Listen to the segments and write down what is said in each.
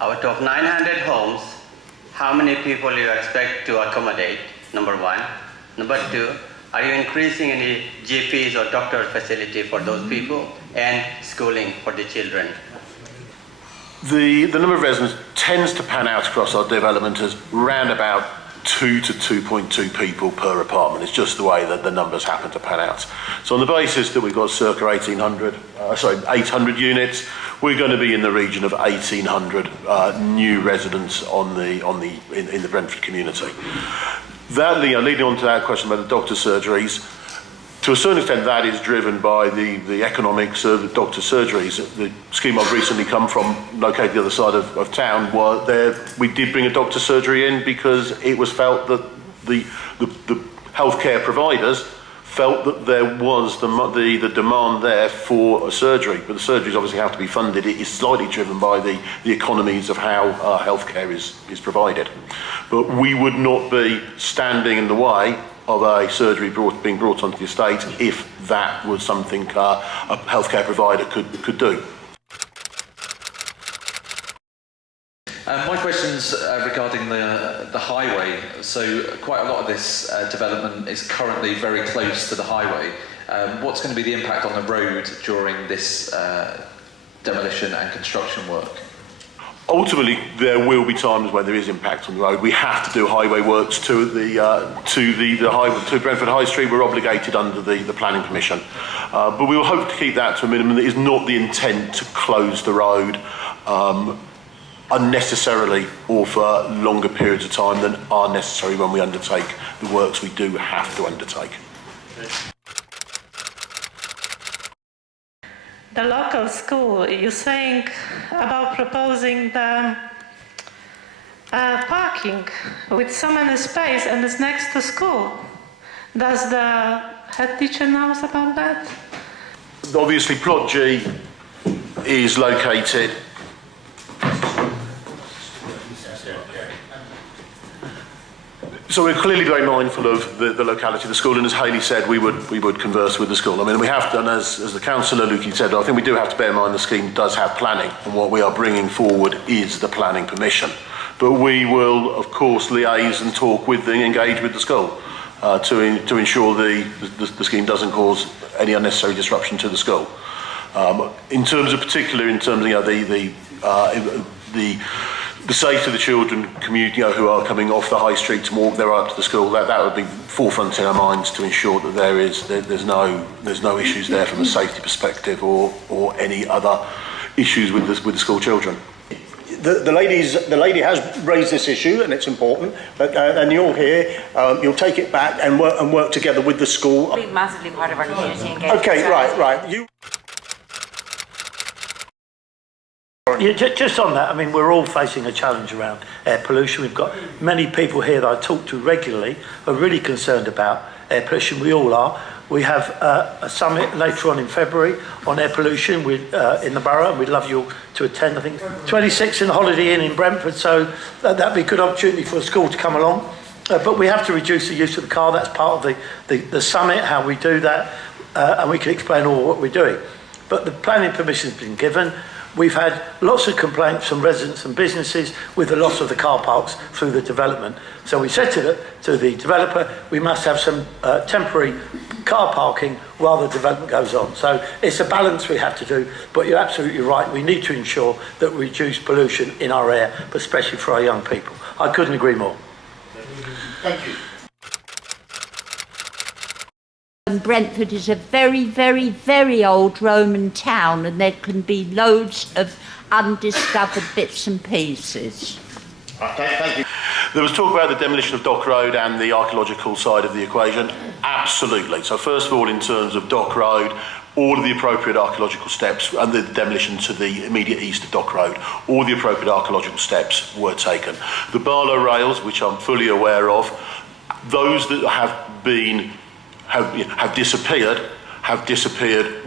Out of 900 homes, how many people you expect to accommodate? Number one. Number two, are you increasing any GPs or doctor facility for those people and schooling for the children? The number of residents tends to pan out across our development as round about 2 to 2.2 people per apartment. It's just the way that the numbers happen to pan out. So on the basis that we've got circa 800 units, we're going to be in the region of 1,800 new residents in the Brentford community. That, leading on to that question about the doctor's surgeries, to a certain extent that is driven by the economics of doctor's surgeries. The scheme I've recently come from, located the other side of town, we did bring a doctor's surgery in because it was felt that the healthcare providers felt that there was the demand there for a surgery, but the surgeries obviously have to be funded. It is slightly driven by the economies of how healthcare is provided. But we would not be standing in the way of a surgery being brought onto the estate if that was something a healthcare provider could do. My question's regarding the highway. So quite a lot of this development is currently very close to the highway. What's going to be the impact on the road during this demolition and construction work? Ultimately, there will be times when there is impact on the road. We have to do highway works to Brentford High Street. We're obligated under the planning permission, but we will hope to keep that to a minimum. It is not the intent to close the road unnecessarily or for longer periods of time than are necessary when we undertake the works we do have to undertake. The local school, you're saying about proposing the parking with so many space and it's next to school. Does the head teacher knows about that? Obviously, Plot G is located so we're clearly very mindful of the locality of the school, and as Hayley said, we would converse with the school. I mean, we have done, as the councillor Lukey said, I think we do have to bear in mind the scheme does have planning, and what we are bringing forward is the planning permission. But we will, of course, liaise and talk with and engage with the school to ensure the scheme doesn't cause any unnecessary disruption to the school. In terms of the safety of the children who are coming off the high street to walk their way up to the school, that would be forefront in our minds to ensure that there's no issues there from a safety perspective or any other issues with the school children. The lady has raised this issue, and it's important. But and you're here, you'll take it back and work together with the school. It'll be massively part of our community engagement. Okay, right. Yeah, just on that, I mean, we're all facing a challenge around air pollution. We've got many people here that I talk to regularly who are really concerned about air pollution. We all are. We have a summit later on in February on air pollution in the borough, and we'd love you all to attend. I think 26 in the Holiday Inn in Brentford, so that'd be a good opportunity for the school to come along. But we have to reduce the use of the car. That's part of the summit, how we do that, and we can explain all what we're doing. But the planning permission has been given. We've had lots of complaints from residents and businesses with the loss of the car parks through the development. So we said to the developer, we must have some temporary car parking while the development goes on. So it's a balance we have to do, but you're absolutely right. We need to ensure that we reduce pollution in our air, but especially for our young people. I couldn't agree more. Thank you. Brentford is a very, very, very old Roman town, and there can be loads of undiscovered bits and pieces. Thank you. There was talk about the demolition of Dock Road and the archaeological side of the equation. Absolutely. So first of all, in terms of Dock Road, all of the appropriate archaeological steps and the demolition to the immediate east of Dock Road, all the appropriate archaeological steps were taken. The Barlow rails, which I'm fully aware of, those that have disappeared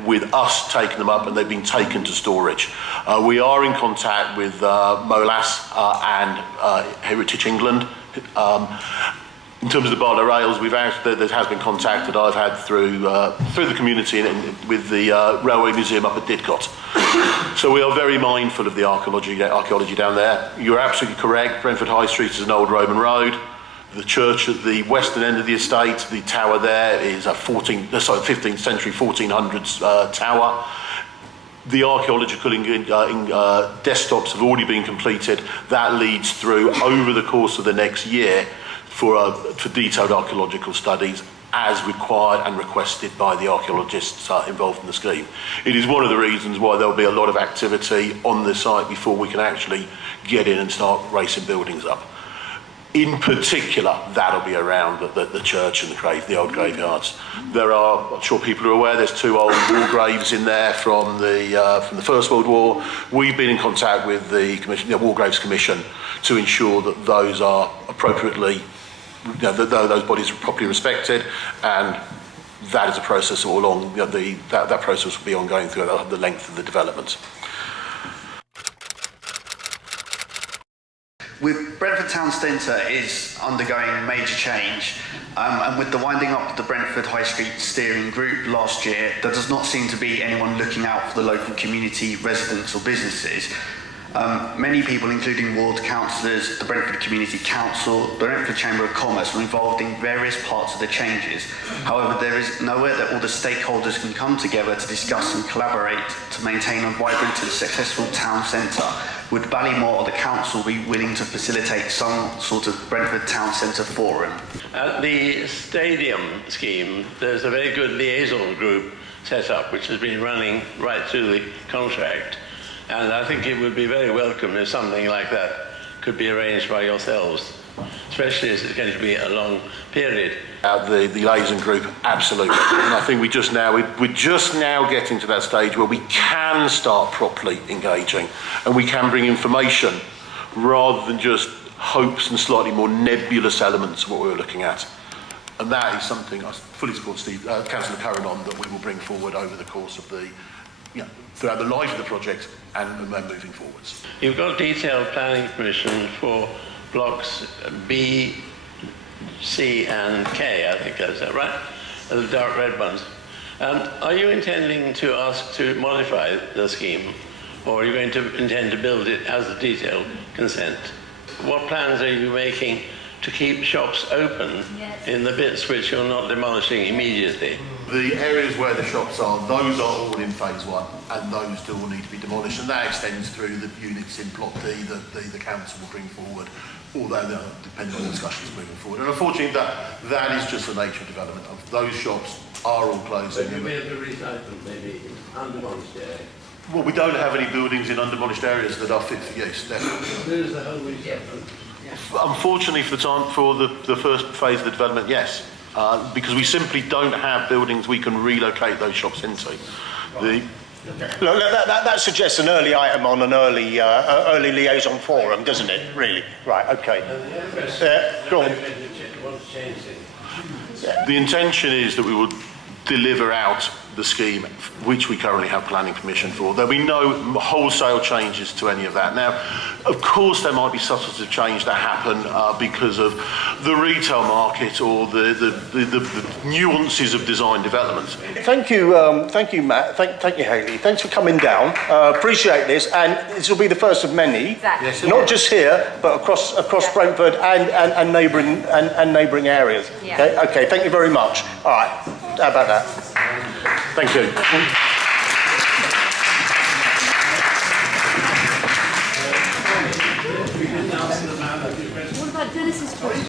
with us taking them up, and they've been taken to storage. We are in contact with MOLAS and Heritage England. In terms of the Barlow rails, there has been contact that I've had through the community and with the Railway Museum up at Didcot. So we are very mindful of the archaeology down there. You're absolutely correct. Brentford High Street is an old Roman road. The church at the western end of the estate, the tower there, is a 15th century, 1400s tower. The archaeological desktops have already been completed. That leads through over the course of the next year for detailed archaeological studies as required and requested by the archaeologists involved in the scheme. It is one of the reasons why there'll be a lot of activity on the site before we can actually get in and start racing buildings up. In particular, that'll be around the church and the old graveyards. There are, I'm sure people are aware, there's 2 old war graves in there from the First World War. We've been in contact with the War Graves Commission to ensure that those are appropriately, those bodies are properly respected, and that is a process all along. That process will be ongoing throughout the length of the development. With Brentford Town Centre is undergoing major change, and with the winding up of the Brentford High Street steering group last year, there does not seem to be anyone looking out for the local community, residents or businesses. Many people, including ward councillors, the Brentford Community Council, the Brentford Chamber of Commerce, were involved in various parts of the changes. However, there is nowhere that all the stakeholders can come together to discuss and collaborate to maintain a vibrant and successful town centre. Would Ballymore or the council be willing to facilitate some sort of Brentford Town Centre forum? At the stadium scheme, there's a very good liaison group set up, which has been running right through the contract. And I think it would be very welcome if something like that could be arranged by yourselves, especially as it's going to be a long period. The liaison group, absolutely. And I think we're just now getting to that stage where we can start properly engaging and we can bring information rather than just hopes and slightly more nebulous elements of what we were looking at. And that is something I fully support Councillor Curran on, that we will bring forward over the course of throughout the life of the project and moving forwards. You've got detailed planning permission for blocks B, C and K, I think that's that, right? The dark red ones. Are you intending to ask to modify the scheme, or are you going to intend to build it as a detailed consent? What plans are you making to keep shops open in the bits which you're not demolishing immediately? The areas where the shops are, those are all in phase 1, and those still will need to be demolished, and that extends through the units in plot D that the council will bring forward, although they'll depend on the discussions moving forward. And unfortunately, that is just the nature of development. Those shops are all closing. But you'll be able to recycle maybe in undemolished area. Well, we don't have any buildings in undemolished areas that are fit for use, definitely. There's the whole recycle. Unfortunately, for the first phase of the development, yes, because we simply don't have buildings we can relocate those shops into. Look, that suggests an early item on an early liaison forum, doesn't it? Really? Right. Okay. Go on. The intention is that we will deliver out the scheme which we currently have planning permission for. There'll be no wholesale changes to any of that. Now, of course, there might be substantive change that happen because of the retail market or the nuances of design development. Thank you, Matt. Thank you, Hayley. Thanks for coming down. Appreciate this, and this will be the first of many. Exactly. Yes, not just here, but across Brentford and neighbouring areas. Yeah. Okay. Thank you very much. All right. How about that? Thank you. What about Dennis's question?